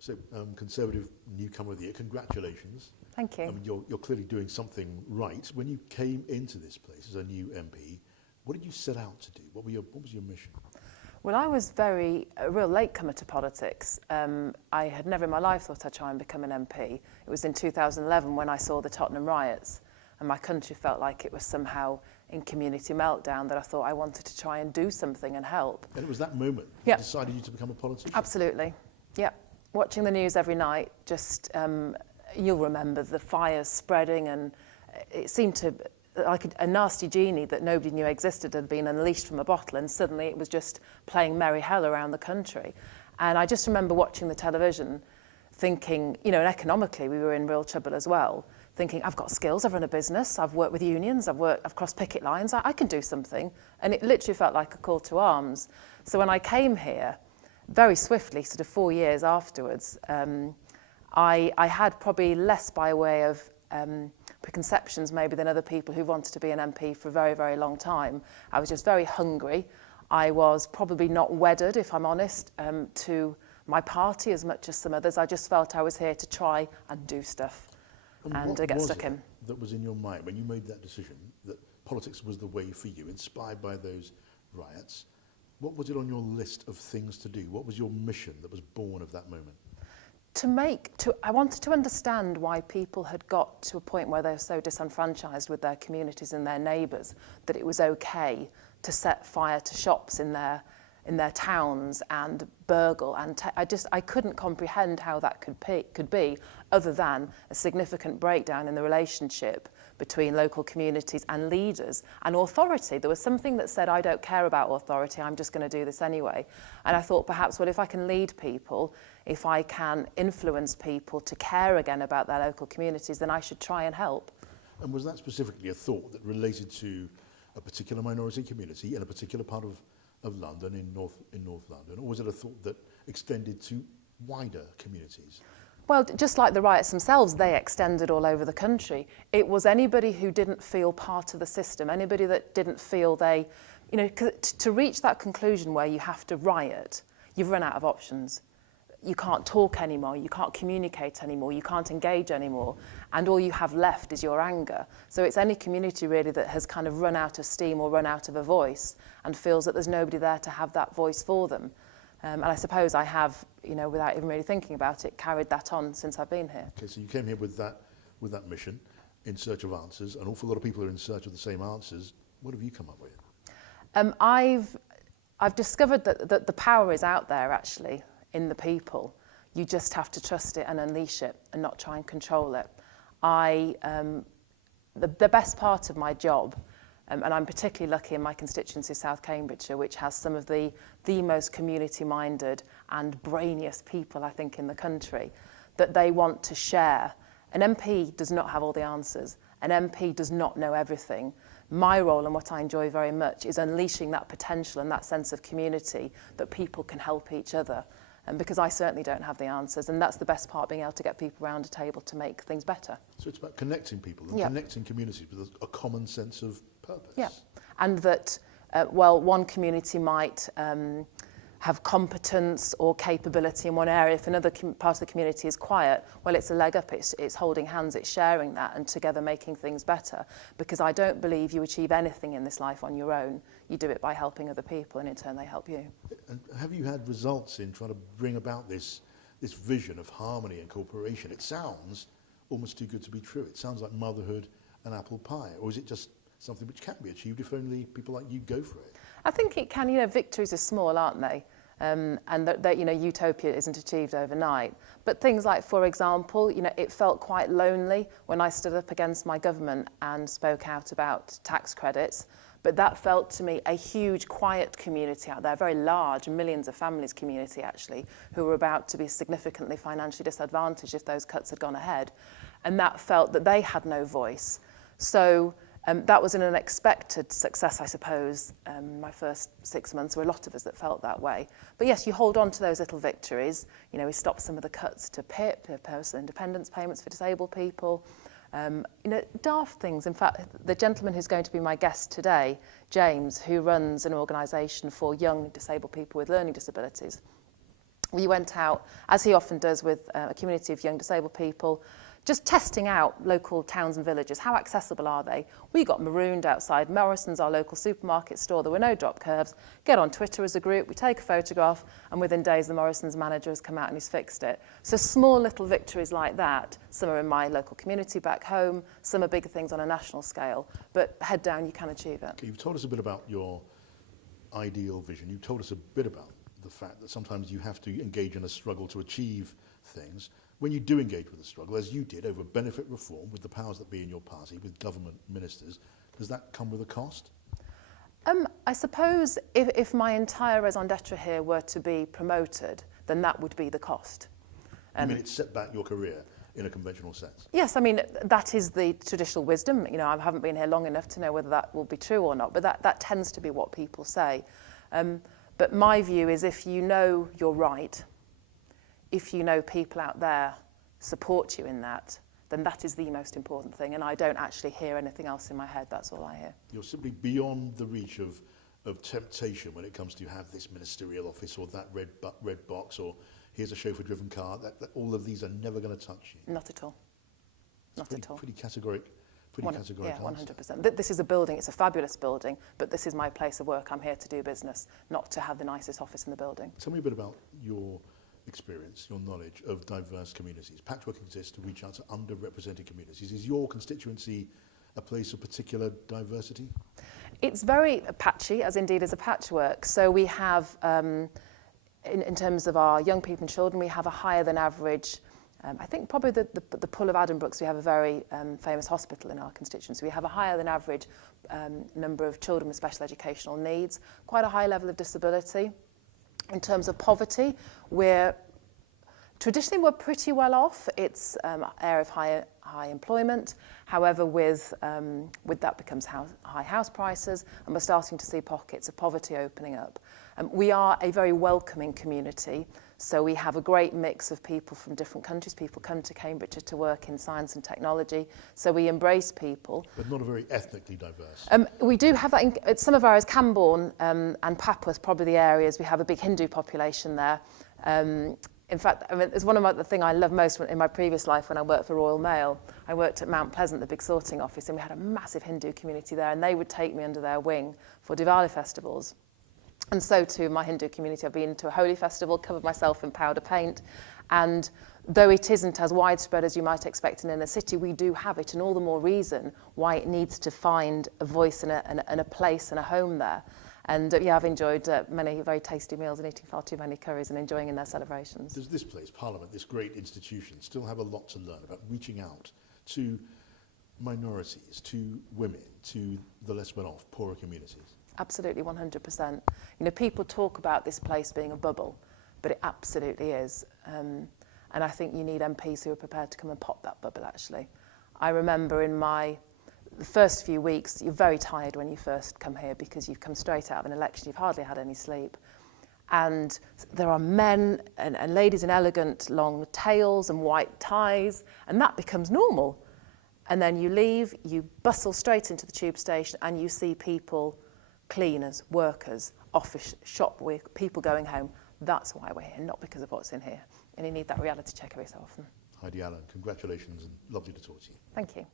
So, Conservative Newcomer of the Year, congratulations. Thank you. I mean, you're clearly doing something right. When you came into this place as a new MP, what did you set out to do? What was your mission? Well, I was a real latecomer to politics. I had never in my life thought I'd try and become an MP. It was in 2011 when I saw the Tottenham riots, and my country felt like it was somehow in community meltdown, that I thought I wanted to try and do something and help. And it was that moment that decided you to become a politician? Absolutely, yeah. Watching the news every night, just, you'll remember the fires spreading, and it seemed to, like a nasty genie that nobody knew existed had been unleashed from a bottle, and suddenly it was just playing merry hell around the country. And I just remember watching the television thinking, you know, and economically we were in real trouble as well, thinking I've got skills, I've run a business, I've worked with unions, I've crossed picket lines, I can do something. And it literally felt like a call to arms. So when I came here, very swiftly, sort of 4 years afterwards, I had probably less by way of preconceptions maybe than other people who wanted to be an MP for a very, very long time. I was just very hungry. I was probably not wedded, if I'm honest, to my party as much as some others. I just felt I was here to try and do stuff and get stuck in. That was in your mind when you made that decision that politics was the way for you, inspired by those riots? What was it on your list of things to do? What was your mission that was born of that moment? I wanted to understand why people had got to a point where they were so disenfranchised with their communities and their neighbours that it was okay to set fire to shops in their towns and burgle. And I couldn't comprehend how that could be other than a significant breakdown in the relationship between local communities and leaders and authority. There was something that said, I don't care about authority, I'm just going to do this anyway. And I thought perhaps, well, if I can lead people, if I can influence people to care again about their local communities, then I should try and help. And was that specifically a thought that related to a particular minority community in a particular part of London, in North London, or was it a thought that extended to wider communities? Well, just like the riots themselves, they extended all over the country. It was anybody who didn't feel part of the system, anybody that didn't feel they, you know, to reach that conclusion where you have to riot, you've run out of options. You can't talk anymore, you can't communicate anymore, you can't engage anymore, and all you have left is your anger. So it's any community really that has kind of run out of steam or run out of a voice and feels that there's nobody there to have that voice for them. And I suppose I have, you know, without even really thinking about it, carried that on since I've been here. Okay, so you came here with that mission, in search of answers. An awful lot of people are in search of the same answers. What have you come up with? I've discovered that the power is out there, actually, in the people. You just have to trust it and unleash it and not try and control it. The best part of my job, and I'm particularly lucky in my constituency, South Cambridgeshire, which has some of the most community-minded and brainiest people, I think, in the country, that they want to share. An MP does not have all the answers. An MP does not know everything. My role, and what I enjoy very much, is unleashing that potential and that sense of community that people can help each other. And because I certainly don't have the answers, and that's the best part, being able to get people around a table to make things better. So it's about connecting people and connecting communities with a common sense of purpose. Yeah, and that, well, one community might have competence or capability in one area. If another part of the community is quiet, well, it's a leg up, it's holding hands, it's sharing that and together making things better. Because I don't believe you achieve anything in this life on your own. You do it by helping other people, and in turn they help you. And have you had results in trying to bring about this vision of harmony and cooperation? It sounds almost too good to be true. It sounds like motherhood and apple pie. Or is it just something which can be achieved if only people like you go for it? I think it can. You know, victories are small, aren't they? And that you know, utopia isn't achieved overnight. But things like, for example, you know, it felt quite lonely when I stood up against my government and spoke out about tax credits. But that felt to me a huge, quiet community out there, very large, millions of families community actually, who were about to be significantly financially disadvantaged if those cuts had gone ahead. And that felt that they had no voice. So that was an unexpected success, I suppose, my first 6 months. There were a lot of us that felt that way. But yes, you hold on to those little victories. You know, we stopped some of the cuts to PIP, personal independence payments for disabled people. You know, daft things. In fact, the gentleman who's going to be my guest today, James, who runs an organisation for young disabled people with learning disabilities, we went out, as he often does with a community of young disabled people, just testing out local towns and villages. How accessible are they? We got marooned outside Morrison's, our local supermarket store. There were no drop curbs. Get on Twitter as a group, we take a photograph, and within days the Morrison's manager has come out and he's fixed it. So small little victories like that, some are in my local community back home, some are bigger things on a national scale, but head down, you can achieve it. Okay, you've told us a bit about your ideal vision. You've told us a bit about the fact that sometimes you have to engage in a struggle to achieve things. When you do engage with a struggle, as you did over benefit reform with the powers that be in your party, with government ministers, does that come with a cost? I suppose if my entire raison d'etre here were to be promoted, then that would be the cost. I mean, it set back your career in a conventional sense. Yes, I mean, that is the traditional wisdom. You know, I haven't been here long enough to know whether that will be true or not, but that tends to be what people say. But my view is if you know you're right, if you know people out there support you in that, then that is the most important thing. And I don't actually hear anything else in my head. That's all I hear. You're simply beyond the reach of temptation when it comes to have this ministerial office or that red box or here's a chauffeur-driven car. That all of these are never going to touch you. Not at all. Not at all. Pretty categoric. Yeah, 100%. This is a building. It's a fabulous building, but this is my place of work. I'm here to do business, not to have the nicest office in the building. Tell me a bit about your experience, your knowledge of diverse communities. Patchwork exists to reach out to underrepresented communities. Is your constituency a place of particular diversity? It's very patchy, as indeed is a patchwork. So we have, in terms of our young people and children, we have a higher than average, I think probably the Pull of Addenbrooke's, we have a very famous hospital in our constituency. We have a higher than average number of children with special educational needs, quite a high level of disability. In terms of poverty, traditionally we're pretty well off. It's an area of high employment. However, with that becomes high house prices, and we're starting to see pockets of poverty opening up. We are a very welcoming community, so we have a great mix of people from different countries. People come to Cambridgeshire to work in science and technology, so we embrace people. But not a very ethnically diverse. We do have that in some of ours. Cambourne and Papworth, probably the areas. We have a big Hindu population there. In fact, I mean, it's one of the thing I love most in my previous life when I worked for Royal Mail. I worked at Mount Pleasant, the big sorting office, and we had a massive Hindu community there, and they would take me under their wing for Diwali festivals. And so too, my Hindu community, I've been to a Holi festival, covered myself in powder paint, and though it isn't as widespread as you might expect in inner city, we do have it, and all the more reason why it needs to find a voice and a place and a home there. And yeah, I've enjoyed many very tasty meals and eating far too many curries and enjoying in their celebrations. Does this place, Parliament, this great institution, still have a lot to learn about reaching out to minorities, to women, to the less well-off, poorer communities? Absolutely, 100%. You know, people talk about this place being a bubble, but it absolutely is. And I think you need MPs who are prepared to come and pop that bubble, actually. I remember in the first few weeks, you're very tired when you first come here because you've come straight out of an election, you've hardly had any sleep. And there are men and ladies in elegant long tails and white ties, and that becomes normal. And then you leave, you bustle straight into the tube station, and you see people, cleaners, workers, office, shop, with people going home. That's why we're here, not because of what's in here. And you need that reality check every so often. Heidi Allen, congratulations and lovely to talk to you. Thank you.